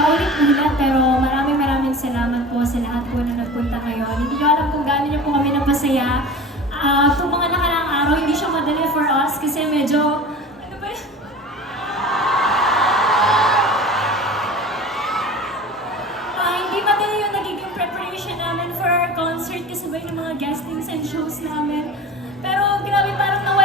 paulit-ulit pero maraming maraming salamat po sa lahat po na nagpunta ngayon. Hindi ko alam kung gaano niyo po kami napasaya. Ah, itong mga nakaraang araw, hindi siya madali for us kasi medyo, ano yun? Ah, hindi madali yung nagiging preparation namin for our concert kasabay ng mga guestings and shows namin. Pero grabe, parang nawala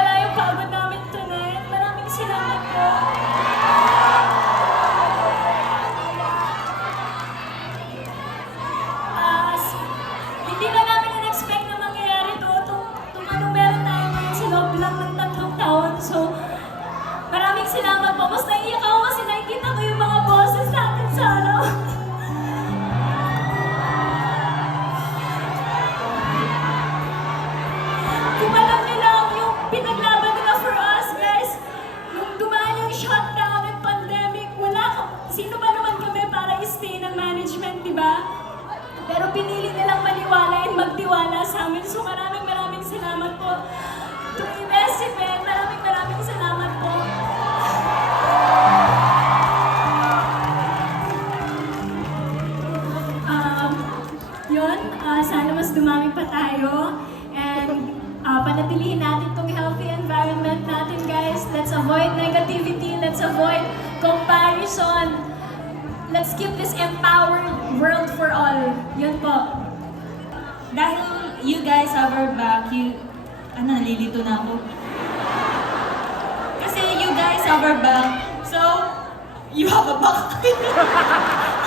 salamat po. Mas naiiyak ako kasi nakikita ko yung mga boses natin sa ano. Kung yung pinaglaban nila for us, guys, nung dumaan yung shutdown and pandemic, wala sino ba naman kami para i-stay ng management, di ba? Pero pinili nilang maniwala and magtiwala sa amin. So maraming maraming salamat po. To yun, ah, sana mas dumami pa tayo. And ah, panatilihin natin tong healthy environment natin, guys. Let's avoid negativity. Let's avoid comparison. Let's keep this empowered world for all. Yun po. Dahil you guys have our back, you... Ano, nalilito na ako. Kasi you guys have our back, so you have a back.